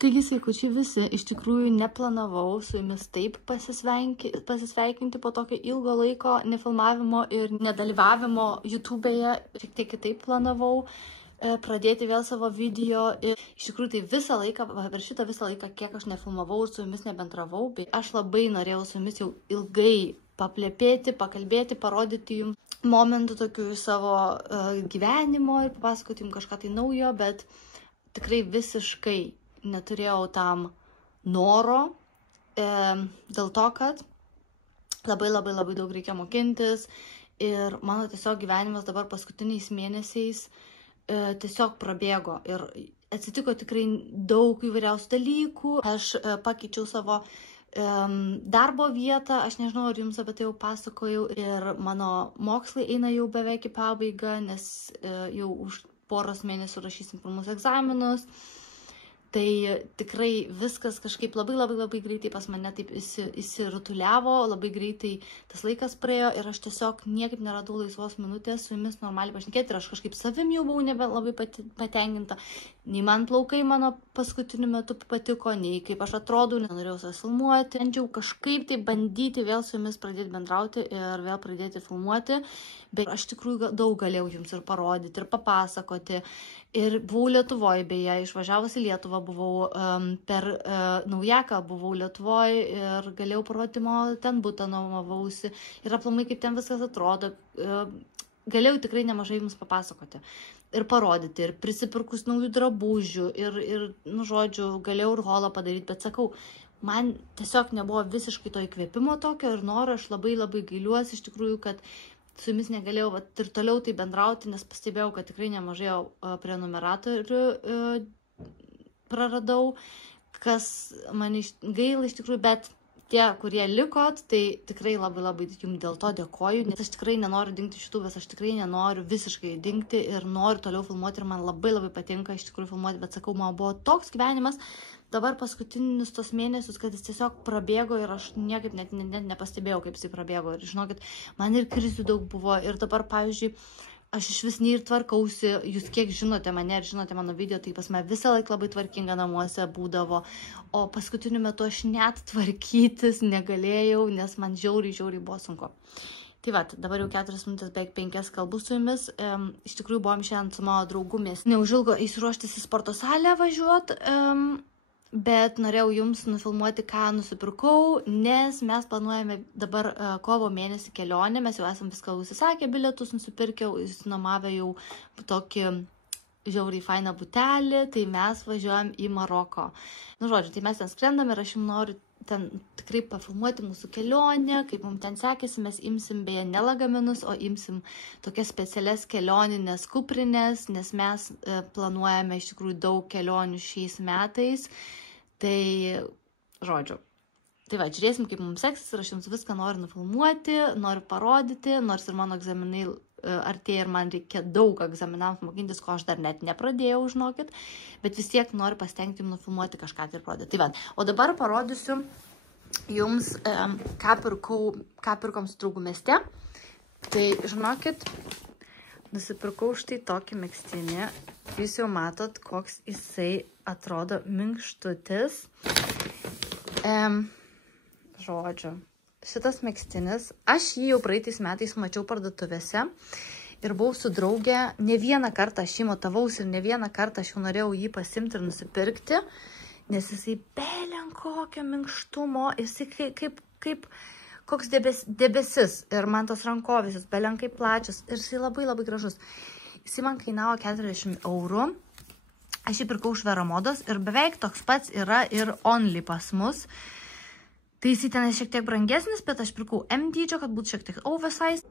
Taigi, sveikučiai visi, iš tikrųjų neplanavau su jumis taip pasisveikinti po tokio ilgo laiko nefilmavimo ir nedalyvavimo YouTube'e. Šiek tiek kitaip planavau pradėti vėl savo video. Ir iš tikrųjų tai visą laiką, per šitą visą laiką, kiek aš nefilmavau ir su jumis nebendravau, bet aš labai norėjau su jumis jau ilgai paplepėti, pakalbėti, parodyti jums momentų tokių savo gyvenimo ir papasakoti jums kažką tai naujo, bet tikrai visiškai neturėjau tam noro, dėl to, kad labai daug reikia mokintis ir mano tiesiog gyvenimas dabar paskutiniais mėnesiais tiesiog prabėgo ir atsitiko tikrai daug įvairiausių dalykų. Aš pakeičiau savo darbo vietą, aš nežinau, ar jums apie tai jau pasakojau, ir mano mokslai eina jau beveik į pabaigą, nes jau už poros mėnesių rašysim pirmus egzaminus. Tai tikrai viskas kažkaip labai greitai pas mane taip įsirutuliavo, labai greitai tas laikas praėjo ir aš tiesiog niekaip neradau laisvos minutės su jumis normaliai pašnekėti ir aš kažkaip savim jau buvau nebe labai patenkinta. Nei man plaukai mano paskutiniu metu patiko, nei kaip aš atrodau, nenorėjau savęs filmuoti. Bandžiau kažkaip tai bandyti vėl su jumis pradėti bendrauti ir vėl pradėti filmuoti, bet aš tikrųjų daug galėjau jums ir parodyti, ir papasakoti. Ir buvau Lietuvoje, beje, išvažiavus į Lietuvą, buvau per Naujaką, buvau Lietuvoje ir galėjau parodyti, ten butą nuomavausi ir aplamai kaip ten viskas atrodo. Galėjau tikrai nemažai jums papasakoti ir parodyti, ir prisipirkus naujų drabužių, ir nu, žodžiu, galėjau ir holą padaryti, bet sakau, man tiesiog nebuvo visiškai to įkvėpimo tokio ir noro, aš labai gailiuosi iš tikrųjų, kad su jumis negalėjau ir toliau tai bendrauti, nes pastebėjau, kad tikrai nemažai prenumeratorių praradau, kas man gaila iš tikrųjų, bet tie, kurie likot, tai tikrai labai jums dėl to dėkoju, nes aš tikrai nenoriu dingti iš YouTube'ės, aš tikrai nenoriu visiškai dingti ir noriu toliau filmuoti ir man labai patinka iš tikrųjų filmuoti, bet sakau, man buvo toks gyvenimas dabar paskutinius tos mėnesius, kad jis tiesiog prabėgo ir aš niekaip net nepastebėjau, kaip jis prabėgo. Ir žinokit, man ir krizių daug buvo ir dabar, pavyzdžiui, aš iš vis nei ir tvarkausi, jūs kiek žinote mane ir žinote mano video, tai pas mane visą laiką labai tvarkinga namuose būdavo, o paskutiniu metu aš net tvarkytis negalėjau, nes man žiauriai buvo sunku. Tai va, dabar jau 4 minutės, beveik 5 kalbų su jumis. Iš tikrųjų buvom šiandien su mano draugu mieste. Neužilgo įsiruoštis į sporto salę važiuot, bet norėjau jums nufilmuoti, ką nusipirkau, nes mes planuojame dabar kovo mėnesį kelionę, mes jau esam viską užsisakę, bilietus nusipirkę, išsinuomavę jau tokį žiauriai fainą butelį, tai mes važiuojam į Maroko. Nu, žodžiu, tai mes ten skrendam ir aš jums noriu ten tikrai pafilmuoti mūsų kelionę, kaip mums ten sekėsi, mes imsim beje ne lagaminus, o imsim tokias specialias kelioninės kuprinės, nes mes planuojame iš tikrųjų daug kelionių šiais metais. Tai, žodžiu, tai va, žiūrėsim, kaip mums seksis ir aš jums viską noriu nufilmuoti, noriu parodyti, nors ir mano egzaminai artėja ir man reikia daug egzaminams mokintis, ko aš dar net nepradėjau, žinokit, bet vis tiek noriu pasitengti jums nufilmuoti kažką tai ir parodyti. Tai va, o dabar parodysiu jums, ką pirkom su draugu mieste. Tai, žinokit, nusipirkau štai tokį megztinį. Jūs jau matot, koks jisai atrodo minkštutis. Žodžiu, šitas megztinis, aš jį jau praeitais metais mačiau parduotuvėse ir buvau su draugė, ne vieną kartą aš jį matavausi ir ne vieną kartą aš jau norėjau jį pasimti ir nusipirkti, nes jisai belenkokio minkštumo, jisai kaip koks debesis ir man tos rankovės, jis belenkai plačius ir jisai labai gražus. Jisai man kainavo 40 €. Aš jį pirkau iš Veromodos ir beveik toks pats yra ir Only pas mus. Tai jisai ten šiek tiek brangesnis, bet aš pirkau M dydžio, kad būtų šiek tiek oversize.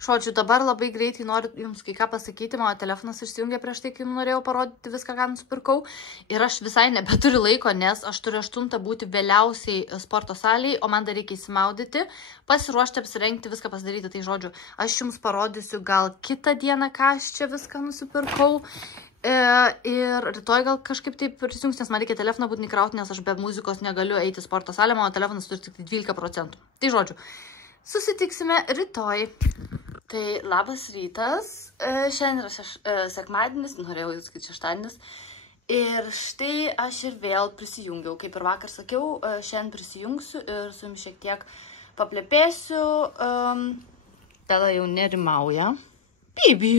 Žodžiu, dabar labai greitai noriu jums kai ką pasakyti, mano telefonas išsijungė prieš tai, kai norėjau parodyti viską, ką nusipirkau. Ir aš visai nebeturiu laiko, nes aš turiu 8 būti vėliausiai sporto salėje, o man dar reikia įsimaudyti, pasiruošti, apsirengti, viską pasidaryti. Tai žodžiu, aš jums parodysiu gal kitą dieną, ką aš čia viską nusipirkau. Ir rytoj gal kažkaip taip prisijungs, nes man reikia telefoną būtinai krauti, nes aš be muzikos negaliu eiti sporto salę, mano telefonas turi tik 12%. Tai žodžiu, susitiksime rytoj. Tai labas rytas, šiandien yra sekmadienis, norėjau jūs sakyti šeštadienis. Ir štai aš ir vėl prisijungiau. Kaip ir vakar sakiau, šiandien prisijungsiu ir su jums šiek tiek paplepėsiu. Tada jau nerimauja. Bibi!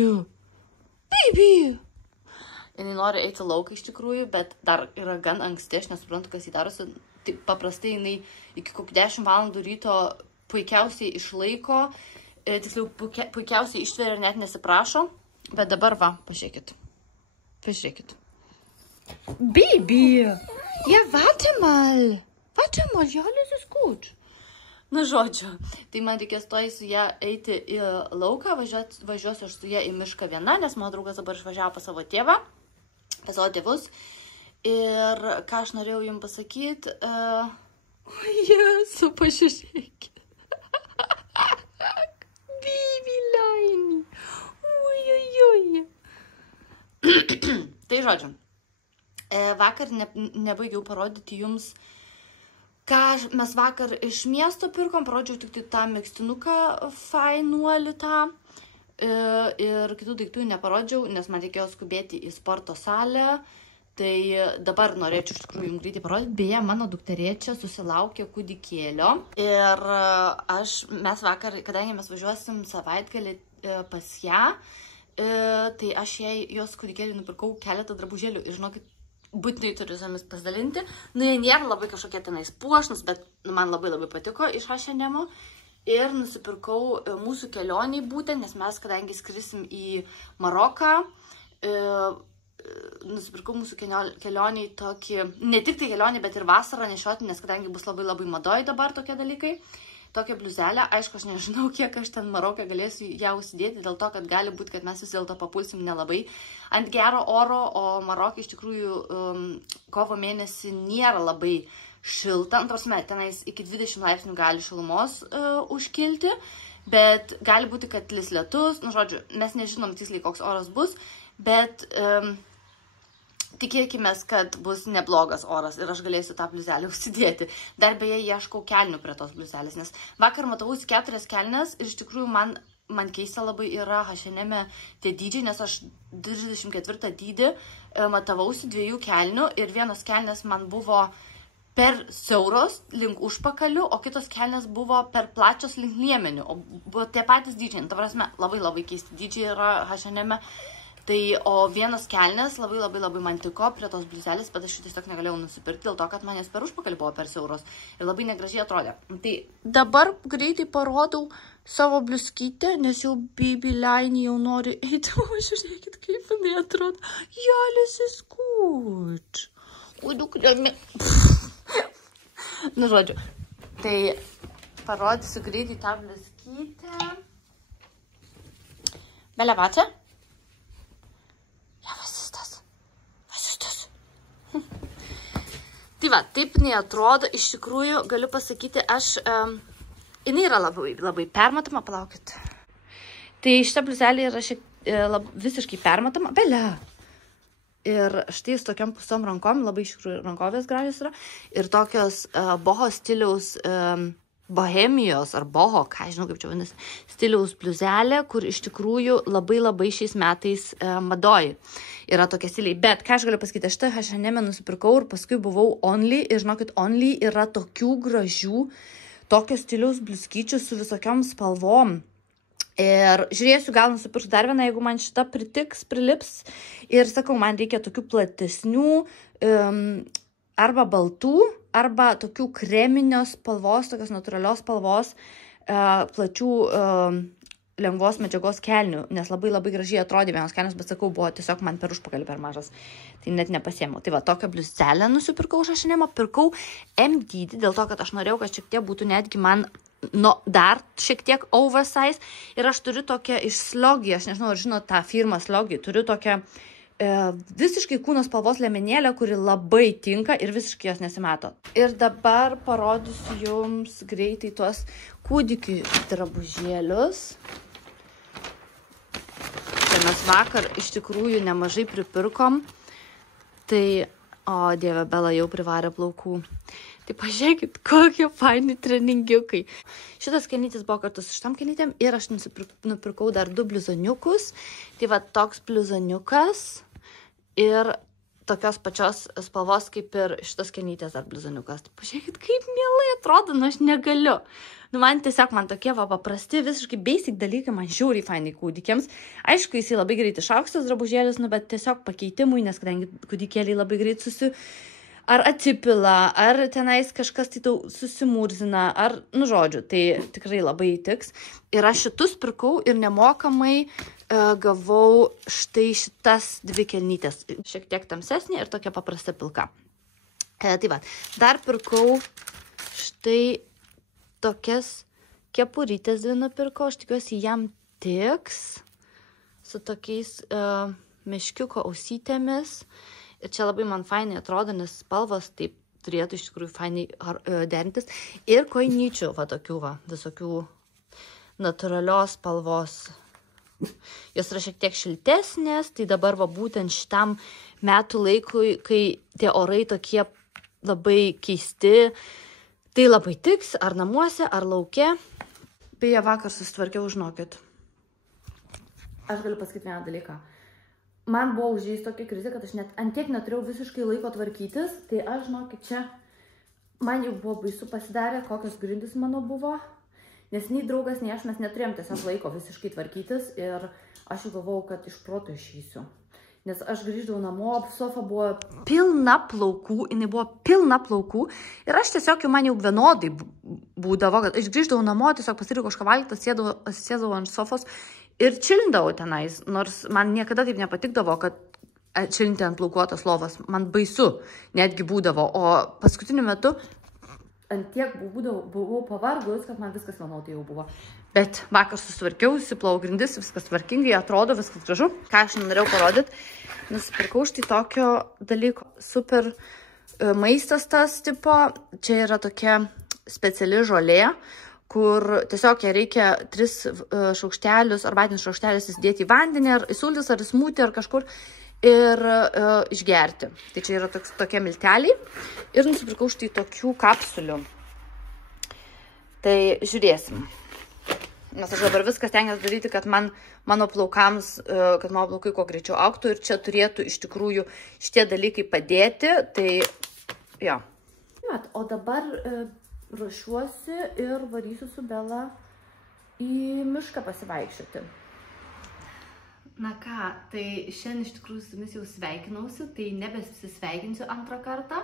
Jis nori eiti lauką iš tikrųjų, bet dar yra gan anksti, aš nesuprantu, kas jį darosi. Taip paprastai jinai iki kokių 10 valandų ryto puikiausiai išlaiko, tiksliau puikiausiai ištveria ir net nesiprašo. Bet dabar va, pažiūrėkit. Bibi! Ja, warte mal, ja, alles ist gut. Na, žodžiu, tai man reikės to su ją eiti į lauką, važiuosiu aš su ją į mišką viena, nes mano draugas dabar išvažiavo pas savo tėvą, pas savo tėvus. Ir ką aš norėjau jums pasakyti, Jesu, pažiūrėkit. Bibi laimė. Ui. Tai žodžiu, vakar nebaigiau parodyti jums, ką mes vakar iš miesto pirkom, parodžiau tik tą megztinuką fainuolį tą ir kitų daiktų neparodžiau, nes man reikėjo skubėti į sporto salę. Tai dabar norėčiau iš tikrųjų jums greitai parodyti. Beje, mano dukterėčia susilaukė kūdikėlio ir mes vakar, kadangi mes važiuosim savaitgalį pas ją, tai aš jai jos kūdikėlį nupirkau keletą drabužėlių ir žinokit, būtinai turiu su jomis pasidalinti. Nu, jie nėra labai kažkokie tenais puošnus, bet man labai patiko iš H&M. Ir nusipirkau mūsų kelioniai būtent, nes mes, kadangi skrisim į Maroką, nusipirkau mūsų kelioniai tokį, ne tik tai kelionį, bet ir vasarą nešioti, nes kadangi bus labai madoj dabar tokie dalykai. Tokią bliuzelę, aišku, aš nežinau, kiek aš ten Maroke galėsiu ją užsidėti, dėl to, kad gali būti, kad mes vis dėlto papulsim nelabai ant gero oro, o Maroke iš tikrųjų kovo mėnesį nėra labai šilta, prasme, tenais iki 20 laipsnių gali šilumos užkilti, bet gali būti, kad lis lietus, nu žodžiu, mes nežinom tiksliai, koks oras bus, bet tikėkime, kad bus neblogas oras ir aš galėsiu tą bliuzelę užsidėti. Dar beje, ieškau kelnių prie tos bliuzelės, nes vakar matavausi 4 kelnes ir iš tikrųjų man keista labai yra H&M tie dydžiai, nes aš 34 dydį matavausi 2 kelnių ir vienos kelnės man buvo per siauros link užpakalių, o kitos kelnės buvo per plačios link liemenių, o buvo tie patys dydžiai. Ta prasme, labai keisti dydžiai yra H&M. Tai, o vienos kelnės labai man tiko prie tos bliuzelės, bet aš jų tiesiog negalėjau nusipirkti, dėl to, kad man jos per užpakalį buvo per siauros ir labai negražiai atrodė. Tai dabar greitai parodau savo bliuskytę, nes jau Bibi Lainį jau nori eiti, o žiūrėkit, kaip jinai atrodo. Ja, alles ist gut. Ui, dukrėmi. Nu, žodžiu, tai parodysiu greitai tą bliuskytę. Bele, warte. Tai va, taip neatrodo, iš tikrųjų galiu pasakyti, jinai yra labai permatoma, palaukit. Tai šita bliuzelė yra visiškai permatoma, bele. Ir štai su tokiam pusom rankom, labai iš tikrųjų rankovės gražios yra. Ir tokios boho stiliaus, bohemijos ar boho, ką žinau kaip čia vadinasi, stiliaus bliuzelė, kur iš tikrųjų labai šiais metais madoj yra tokie stiliai. Bet ką aš galiu pasakyti, aš tą H&M nusipirkau ir paskui buvau Only ir žinokit, Only yra tokių gražių, tokio stiliaus bliuskyčių su visokiom spalvom. Ir žiūrėsiu, gal nusipirksiu dar vieną, jeigu man šita prilips. Ir sakau, man reikia tokių platesnių, arba baltų, arba tokių kreminios spalvos, tokios natūralios spalvos, plačių lengvos medžiagos kelnių, nes labai gražiai atrodė vienos kelnius, bet sakau, buvo tiesiog man per užpakalį per mažas, tai net nepasiėmiau. Tai va, tokią bliuzelę nusipirkau iš H&M, pirkau M dydį, dėl to, kad aš norėjau, kad šiek tiek būtų netgi man dar šiek tiek oversize, ir aš turiu tokią iš Slogi, aš nežinau, ar žinot tą firmą Slogi, turiu tokią visiškai kūno spalvos liemenėlę, kuri labai tinka ir visiškai jos nesimato. Ir dabar parodysiu jums greitai tuos kūdikių drabužėlius. Čia mes vakar iš tikrųjų nemažai pripirkom. Tai, o dieve, Bela jau privarė plaukų. Tai pažiūrėkit, kokie faini treningiukai. Šitas kelnytis buvo kartu su šitam kelnytėm ir aš nupirkau dar 2 bliuzoniukus. Tai va toks bliuzoniukas ir tokios pačios spalvos kaip ir šitas kelnytės dar blizoniukas. Tai pažiūrėkit, kaip mielai atrodo, nu aš negaliu. Nu man tiesiog, man tokie paprasti, visiškai basic dalykai, man žiauriai fainai kūdikiams. Aišku, jisai labai greit išaugs tas drabužėlis, nu bet tiesiog pakeitimui, nes kadangi kūdikėliai labai greit ar atsipila, ar tenais kažkas tai susimurzina, ar, nu žodžiu, tai tikrai labai tiks. Ir aš šitus pirkau ir nemokamai gavau štai šitas 2 kelnytės. Šiek tiek tamsesnė ir tokia paprasta pilka. Tai va, dar pirkau štai tokias kepurytės 2 nupirkau. Aš tikiuosi jam tiks su tokiais meškiuko ausytėmis. Ir čia labai man fainai atrodo, nes spalvos taip turėtų iš tikrųjų fainai derintis. Ir koinyčių, va tokių va, visokių natūralios spalvos. Jos yra šiek tiek šiltesnės, tai dabar va būtent šitam metų laikui, kai tie orai tokie labai keisti, tai labai tiks, ar namuose, ar lauke. Beje, vakar susitvarkiau, žinokit. Aš galiu pasakyti vieną dalyką. Man buvo užėjus tokia krizė, kad aš net antiek neturėjau visiškai laiko tvarkytis, tai aš, žinokit, čia man jau buvo baisu pasidarę, kokios grindys mano buvo, nes nei draugas, nei aš mes neturėjom tiesiog laiko visiškai tvarkytis ir aš jau galvojau, kad iš proto išeisiu. Nes aš grįždavau namo, sofa buvo pilna plaukų, jinai buvo pilna plaukų ir aš tiesiog jau man jau vienodai būdavo, kad aš grįždavau namo, tiesiog pasidarau kažką valgyti, sėdavau ant sofos ir čilindavau tenais, nors man niekada taip nepatikdavo, kad čilinti ant plaukuotos lovos, man baisu netgi būdavo, o paskutiniu metu antiek buvau pavargus, kad man viskas vienodai jau buvo. Bet vakar susitvarkiau, įsiplau grindis, viskas tvarkingai, atrodo, viskas gražu. Ką aš norėjau parodyti, nusipirkau štai tokio dalyko, super maistas tas tipo, čia yra tokia speciali žolė, kur tiesiog ją reikia 3 šaukštelius, arbatinis šaukštelis įsidėti į vandenį, ar į sultis, ar į smūtį, ar kažkur ir išgerti. Tai čia yra tokie milteliai ir nusipirkau štai tokių kapsulių. Tai žiūrėsim. Nes aš dabar viskas tengiuosi daryti, kad mano plaukams, kad mano plaukai kuo greičiau augtų ir čia turėtų iš tikrųjų šitie dalykai padėti. Tai, jo. O dabar ruošiuosi ir varysiu su Bela į mišką pasivaikščioti. Na ką, tai šiandien iš tikrųjų su jumis jau sveikinausi, tai nebesisveikinsiu antrą kartą,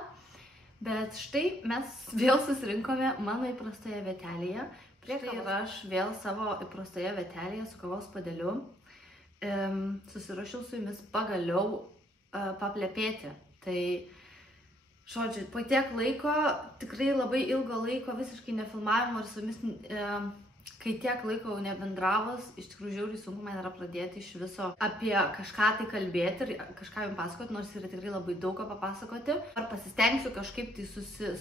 bet štai mes vėl susirinkome mano įprastoje vietelėje. Ir aš vėl savo įprastoje vietelėje su kavos puodeliu susiruošiau su jumis pagaliau paplepėti. Tai žodžiu, po tiek laiko, tikrai labai ilgo laiko, visiškai nefilmavimo ir su jumis, kai tiek laiko jau nebendravus, iš tikrųjų žiauriai sunku man yra pradėti iš viso apie kažką tai kalbėti ir kažką jums pasakoti, nors yra tikrai labai daug ką papasakoti. Ar pasistengsiu kažkaip tai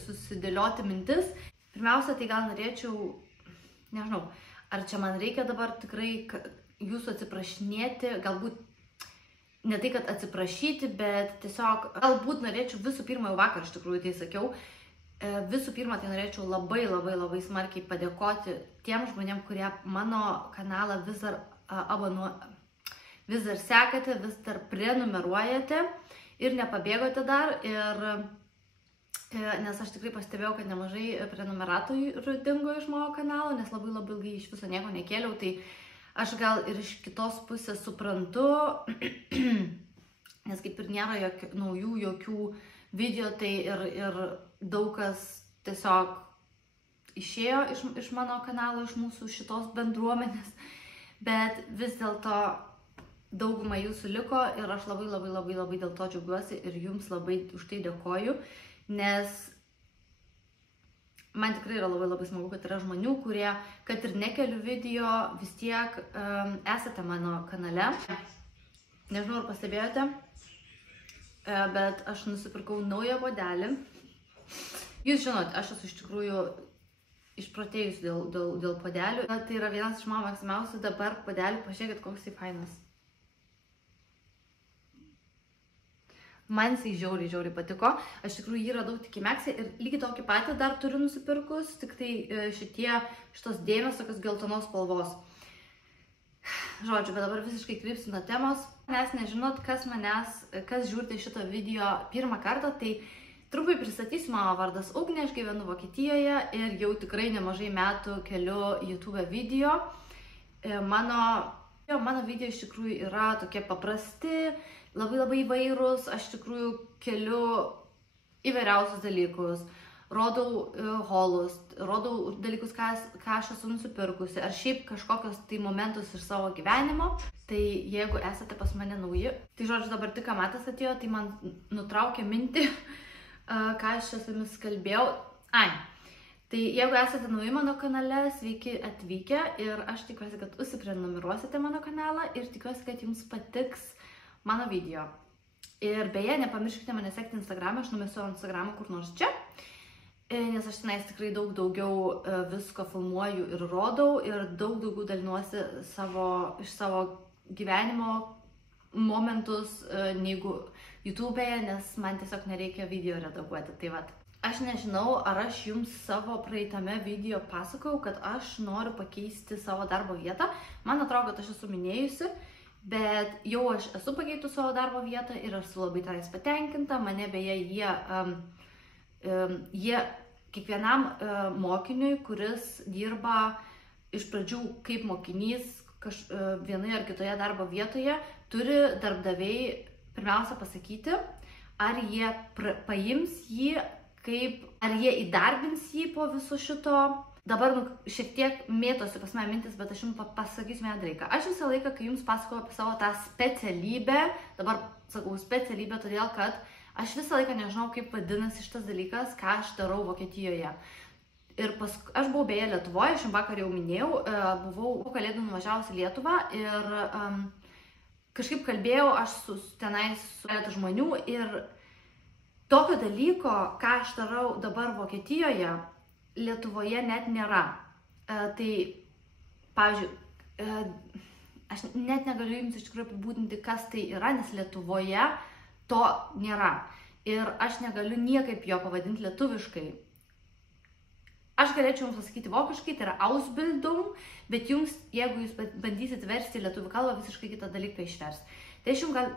susidėlioti mintis. Pirmiausia, tai gal norėčiau, nežinau, ar čia man reikia dabar tikrai jūsų atsiprašinėti, galbūt ne tai, kad atsiprašyti, bet tiesiog galbūt norėčiau visų pirma, jau vakar iš tikrųjų tai sakiau, visų pirma tai norėčiau labai smarkiai padėkoti tiem žmonėm, kurie mano kanalą vis dar sekate, vis dar prenumeruojate ir nepabėgote dar. Nes aš tikrai pastebėjau, kad nemažai prenumeratorių dingo iš mano kanalo, nes labai ilgai iš viso nieko nekėliau, tai aš gal ir iš kitos pusės suprantu, nes kaip ir nėra jokių video, tai ir daug kas tiesiog išėjo iš mano kanalo, iš mūsų šitos bendruomenės, bet vis dėlto dauguma jūsų liko ir aš labai dėl to džiaugiuosi ir jums labai už tai dėkoju, nes man tikrai yra labai smagu, kad yra žmonių, kurie, kad ir nekeliu video, vis tiek esate mano kanale. Nežinau, ar pastebėjote, bet aš nusipirkau naują puodelį. Jūs žinot, aš esu iš tikrųjų išprotėjus dėl puodelių. Tai yra vienas iš mano mėgstamiausių dabar puodelių, pažiūrėkit, koks tai fainas. Man jisai žiauriai patiko. Aš tikrųjų jį radau tik IMAX ir lygiai tokį patį dar turiu nusipirkus, tik tai šitos dėmės tokios geltonos spalvos. Žodžiu, bet dabar visiškai krypsiu nuo temos. Nes nežinot, kas žiūrite šitą video pirmą kartą, tai trumpai pristatysiu, mano vardas Ugnė, aš gyvenu Vokietijoje ir jau tikrai nemažai metų keliu YouTube video. Mano video iš tikrųjų yra tokie paprasti, labai įvairūs, aš iš tikrųjų keliu įvairiausius dalykus. Rodau haulus, rodau dalykus, ką aš esu nusipirkusi, ar šiaip kažkokios tai momentus iš savo gyvenimo. Tai jeigu esate pas mane nauji, tai žodžiu dabar tik metas atėjo, tai man nutraukė mintį, ką aš čia su jumis kalbėjau. Tai jeigu esate nauji mano kanale, sveiki atvykę ir aš tikiuosi, kad užsiprenumeruosite mano kanalą ir tikiuosi, kad jums patiks mano video. Ir beje, nepamirškite mane sekti Instagram'e, aš numesiu Instagram'ą kur nors čia. Nes aš tenais tikrai daug daugiau visko filmuoju ir rodau ir daug daugiau dalinuosi iš savo gyvenimo momentus negu YouTube'e, nes man tiesiog nereikia video redaguoti. Tai vat, aš nežinau, ar aš jums savo praeitame video pasakojau, kad aš noriu pakeisti savo darbo vietą. Man atrodo, kad aš esu minėjusi, bet jau aš esu pakeitus savo darbo vietą ir aš esu labai tais patenkinta. Mane beje jie kiekvienam mokiniui, kuris dirba iš pradžių kaip mokinys vienoje ar kitoje darbo vietoje, turi darbdaviai pirmiausia pasakyti, ar jie paims jį, ar jie įdarbins jį po viso šito. Dabar šiek tiek mėtosi pas mane mintis, bet aš jums pasakysiu vieną dalyką. Aš visą laiką, kai jums pasakoju apie savo tą specialybę, dabar sakau specialybę, todėl kad aš visą laiką nežinau, kaip vadinasi šitas dalykas, ką aš darau Vokietijoje. Ir aš buvau beje Lietuvoje, aš jums vakar jau minėjau, buvau kalėdų nuvažiavusi į Lietuvą ir kažkaip kalbėjau aš tenais su keletą žmonių ir tokio dalyko, ką aš darau dabar Vokietijoje, Lietuvoje net nėra. Tai, pavyzdžiui, aš net negaliu jums iš tikrųjų apibūdinti, kas tai yra, nes Lietuvoje to nėra. Ir aš negaliu niekaip jo pavadinti lietuviškai. Aš galėčiau jums pasakyti vokiškai, tai yra Ausbildung, bet jums, jeigu jūs bandysit versti į lietuvių kalbą, visiškai kitą dalyką išvers. Tai aš jums gal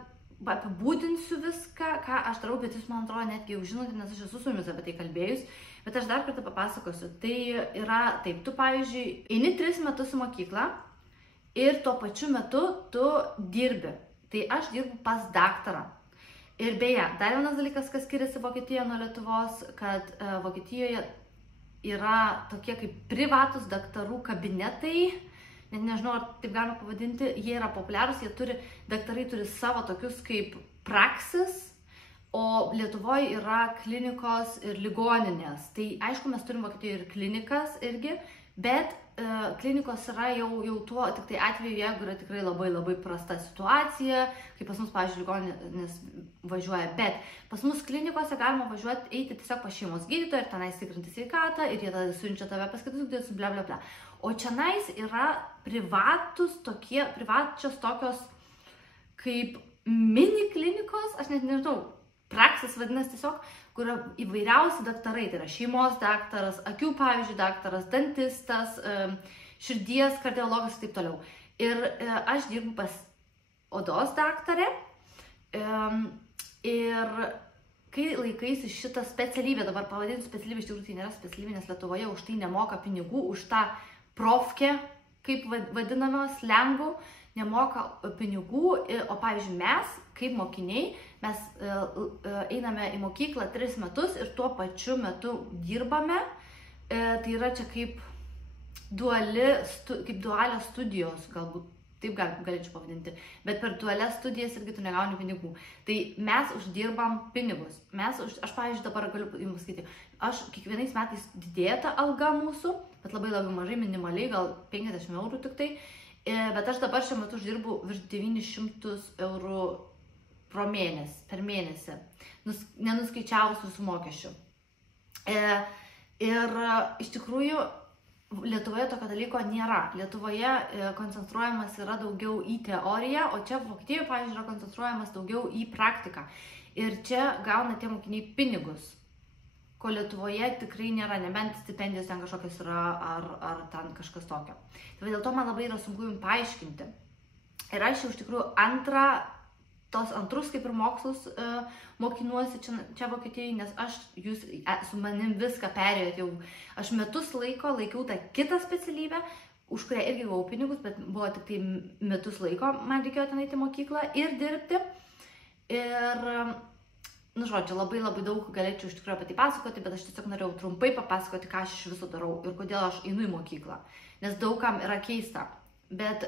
apibūdinsiu viską, ką aš darau, bet jūs, man atrodo, netgi jau žinote, nes aš esu su jumis apie tai kalbėjus, bet aš dar kartą papasakosiu. Tai yra taip, tu, pavyzdžiui, eini 3 metus į mokyklą ir tuo pačiu metu tu dirbi. Tai aš dirbu pas daktarą. Ir beje, dar vienas dalykas, kas skiriasi Vokietijoje nuo Lietuvos, kad Vokietijoje yra tokie kaip privatus daktarų kabinetai, net nežinau, ar taip galima pavadinti, jie yra populiarūs, daktarai turi savo tokius kaip praksis, o Lietuvoje yra klinikos ir ligoninės. Tai aišku, mes turim Vokietijoje ir klinikas irgi, bet klinikos yra jau tuo, tik tai atveju, jeigu yra tikrai labai prasta situacija, kaip pas mus, pavyzdžiui, ligoninės važiuoja, bet pas mus klinikose galima eiti tiesiog pas šeimos gydytoją ir tenais tikrinti sveikatą ir jie tada siunčia tave pas kitus gydytojus, bla bla bla. O čionais yra privačios tokios kaip mini klinikos, aš net nežinau, praksis vadinasi tiesiog, kur yra įvairiausi daktarai, tai yra šeimos daktaras, akių, pavyzdžiui, daktaras, dantistas, širdies kardiologas ir taip toliau. Ir aš dirbu pas odos daktarę ir kai laikaisi šitą specialybę, dabar pavadinsiu specialybę, iš tikrųjų tai nėra specialybė, nes Lietuvoje už tai nemoka pinigų, už tą profkę, kaip vadiname slengu, nemoka pinigų, o pavyzdžiui mes, kaip mokiniai, mes einame į mokyklą 3 metus ir tuo pačiu metu dirbame, tai yra čia kaip dualios studijos, galbūt taip galėčiau pavadinti, bet per dualias studijas irgi tu negauni pinigų. Tai mes uždirbam pinigus. Aš, pavyzdžiui, dabar galiu jums pasakyti, kiekvienais metais didėja ta alga mūsų, bet labai mažai, minimaliai, gal 50 eurų tik tai, bet aš dabar šiuo metu uždirbu virš 900 eurų per mėnesį, nenuskaičiavus visų mokesčių. Ir iš tikrųjų Lietuvoje tokio dalyko nėra. Lietuvoje koncentruojamas yra daugiau į teoriją, o čia Vokietijoje, pavyzdžiui, yra koncentruojamas daugiau į praktiką. Ir čia gauna tie mokiniai pinigus, ko Lietuvoje tikrai nėra, nebent stipendijos ten kažkokios yra ar ten kažkas tokio. Tai dėl to man labai yra sunku jums paaiškinti. Ir aš jau iš tikrųjų antrus kaip ir mokslus mokinuosi čia Vokietijoje, nes aš jūs su manim viską perėjot jau. Aš metus laiko laikiau tą kitą specialybę, už kurią irgi gavau pinigus, bet buvo tik tai metus laiko, man reikėjo ten eiti į mokyklą ir dirbti. Ir, nu žodžiu, labai daug galėčiau iš tikrųjų apie tai pasakoti, bet aš tiesiog norėjau trumpai papasakoti, ką aš iš viso darau ir kodėl aš einu į mokyklą, nes daugam yra keista. Bet,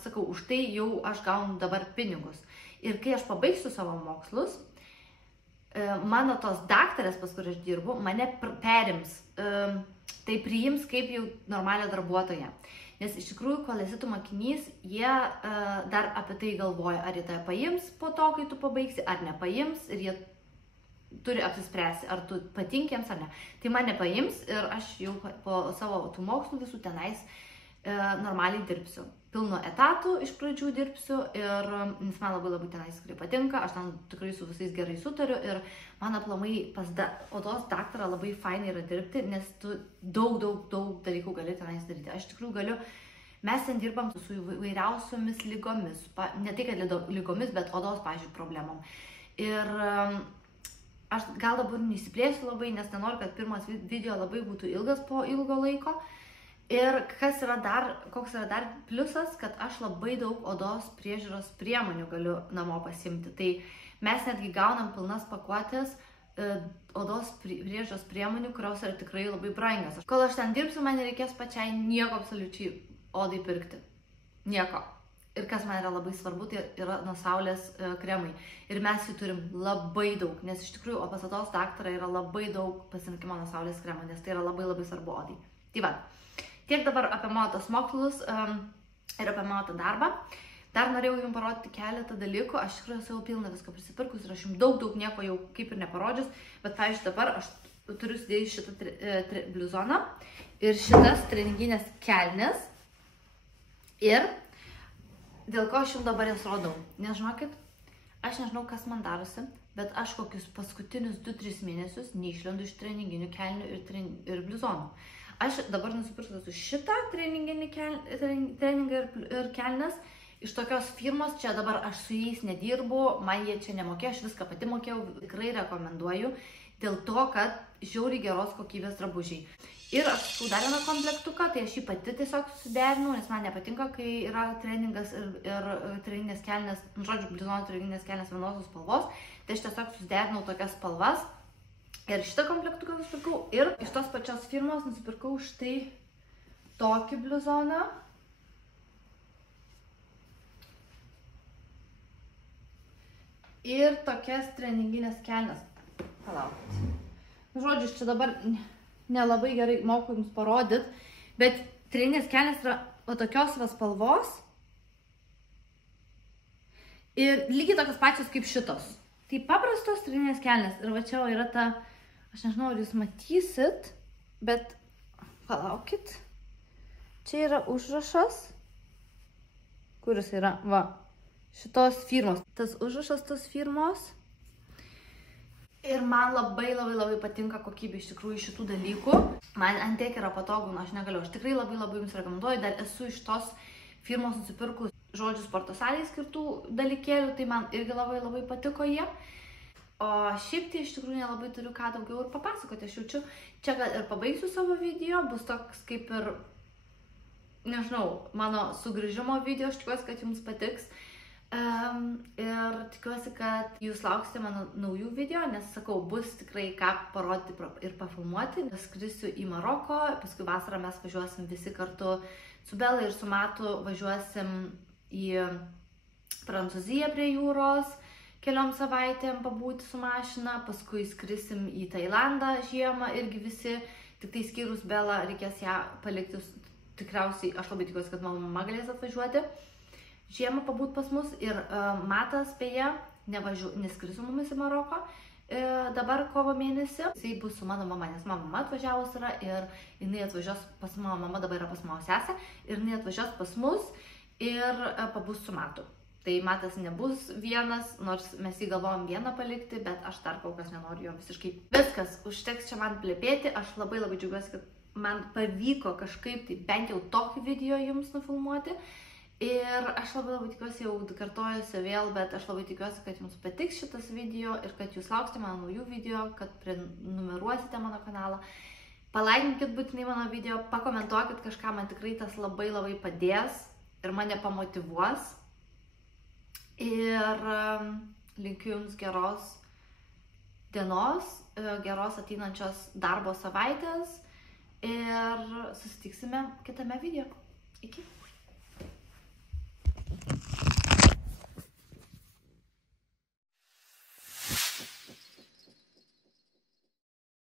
sakau, už tai jau aš gaunu dabar pinigus. Ir kai aš pabaigsiu savo mokslus, mano tos daktarės, pas kur aš dirbu, mane perims, tai priims kaip jau normalią darbuotoją. Nes iš tikrųjų, kol esi tu mokinys, jie dar apie tai galvoja, ar jie tave paims po to, kai tu pabaigsi, ar nepaims, ir jie turi apsispręsti, ar tu patinkiems ar ne. Tai mane paims ir aš jau po savo tų mokslų visų tenais normaliai dirbsiu. Pilno etatų iš pradžių dirbsiu, nes man labai tenais tikrai patinka, aš ten tikrai su visais gerai sutariu ir man aplamai pas odos daktarą labai fainai yra dirbti, nes tu daug dalykų gali tenais daryti. Aš tikrųjų galiu, mes ten dirbam su įvairiausiomis lygomis, ne tai kad lygomis, bet odos, pavyzdžiui, problemom. Ir aš gal dabar neįsiplėsiu labai, nes nenoriu, kad pirmas video labai būtų ilgas po ilgo laiko. Ir koks yra dar pliusas, kad aš labai daug odos priežiūros priemonių galiu namo pasimti. Tai mes netgi gaunam pilnas pakuotės odos priežiūros priemonių, kurios yra tikrai labai brangios. Kol aš ten dirbsiu, man nereikės pačiai nieko absoliučiai odai pirkti. Nieko. Ir kas man yra labai svarbu, tai yra nuo saulės kremai. Ir mes jų turim labai daug, nes iš tikrųjų pas odos daktarą yra labai daug pasirinkimo nuo saulės kremų, nes tai yra labai svarbu odai. Tai va. Tiek dabar apie mano tos mokslus ir apie mano tą darbą. Dar norėjau jums parodyti keletą dalykų. Aš tikrai esu jau pilna visko prisipirkus ir aš jums daug nieko jau kaip ir neparodžius. Bet, pavyzdžiui, dabar aš turiu sudėjus šitą bliuzoną ir šitas treninginės kelnes. Ir dėl ko aš jums dabar jas rodau. Nes žinokit, aš nežinau, kas man darosi, bet aš kokius paskutinius 2-3 mėnesius neišlendu iš treninginių kelnių ir bliuzonų. Aš dabar nusipirksiu šitą treningą ir kelnes iš tokios firmos, čia dabar aš su jais nedirbu, man jie čia nemokėjo, aš viską pati mokėjau, tikrai rekomenduoju, dėl to, kad žiauriai geros kokybės drabužiai. Ir aš su dar vieną komplektuką, tai aš jį pati tiesiog suderinau, nes man nepatinka, kai yra treningas ir treninės kelnes, žodžiu, bliuzono treninės kelnes vienos spalvos, tai aš tiesiog suderinau tokias spalvas. Ir šitą komplektuką nusipirkau ir iš tos pačios firmos nusipirkau štai tokį bliuzoną. Ir tokias treninginės kelnes. Palaukit. Žodžiu, čia dabar nelabai gerai moku jums parodyti, bet treninės kelnes yra tokios spalvos. Ir lygiai tokios pačios kaip šitos. Tai paprastos treninės kelnes. Ir va čia yra ta... Aš nežinau, ar jūs matysit, bet palaukit. Čia yra užrašas, kuris yra, va, šitos firmos. Tas užrašas tos firmos. Ir man labai patinka kokybė iš tikrųjų šitų dalykų. Man ant tiek yra patogu, aš negaliu. Aš tikrai labai jums rekomenduoju. Dar esu iš tos firmos nusipirkus žodžių sporto salėje skirtų dalykėlių, tai man irgi labai patiko jie. O šiaip tai iš tikrųjų nelabai turiu ką daugiau ir papasakoti. Aš jaučiu, čia ir pabaigsiu savo video, bus toks kaip ir, nežinau, mano sugrįžimo video, aš tikiuosi, kad jums patiks. Ir tikiuosi, kad jūs lauksite mano naujų video, nes, sakau, bus tikrai ką parodyti ir pafilmuoti. Skrisiu į Maroko, paskui vasarą mes važiuosim visi kartu su Bela ir su Matu, važiuosim į Prancūziją prie jūros. Keliom savaitėm pabūti su mašina, paskui skrisim į Tailandą žiemą irgi visi, tik tai skyrus Bela, reikės ją palikti, tikriausiai, aš labai tikiuosi, kad mama galės atvažiuoti žiemą pabūti pas mus ir Matas beje neskris su mumis į Maroko dabar kovo mėnesį, jisai bus su mano mama, nes mama atvažiavus yra ir jinai atvažiuos pas mano mama, dabar yra pas mano sesę ir jinai atvažiuos pas mus ir pabus su Matu. Tai Matas nebus vienas, nors mes jį galvojom vieną palikti, bet aš dar kol kas nenoriu jo visiškai. Viskas, užteks čia man plepėti, aš labai džiaugiuosi, kad man pavyko kažkaip tai bent jau tokį video jums nufilmuoti. Ir aš labai tikiuosi, jau kartojuosi vėl, bet aš labai tikiuosi, kad jums patiks šitas video ir kad jūs lauksite mano naujų video, kad prenumeruosite mano kanalą. Palaikinkit būtinai mano video, pakomentuokit kažką, man tikrai tas labai padės ir mane pamotyvuos. Ir linkiu jums geros dienos, geros ateinančios darbo savaitės ir susitiksime kitame video. Iki.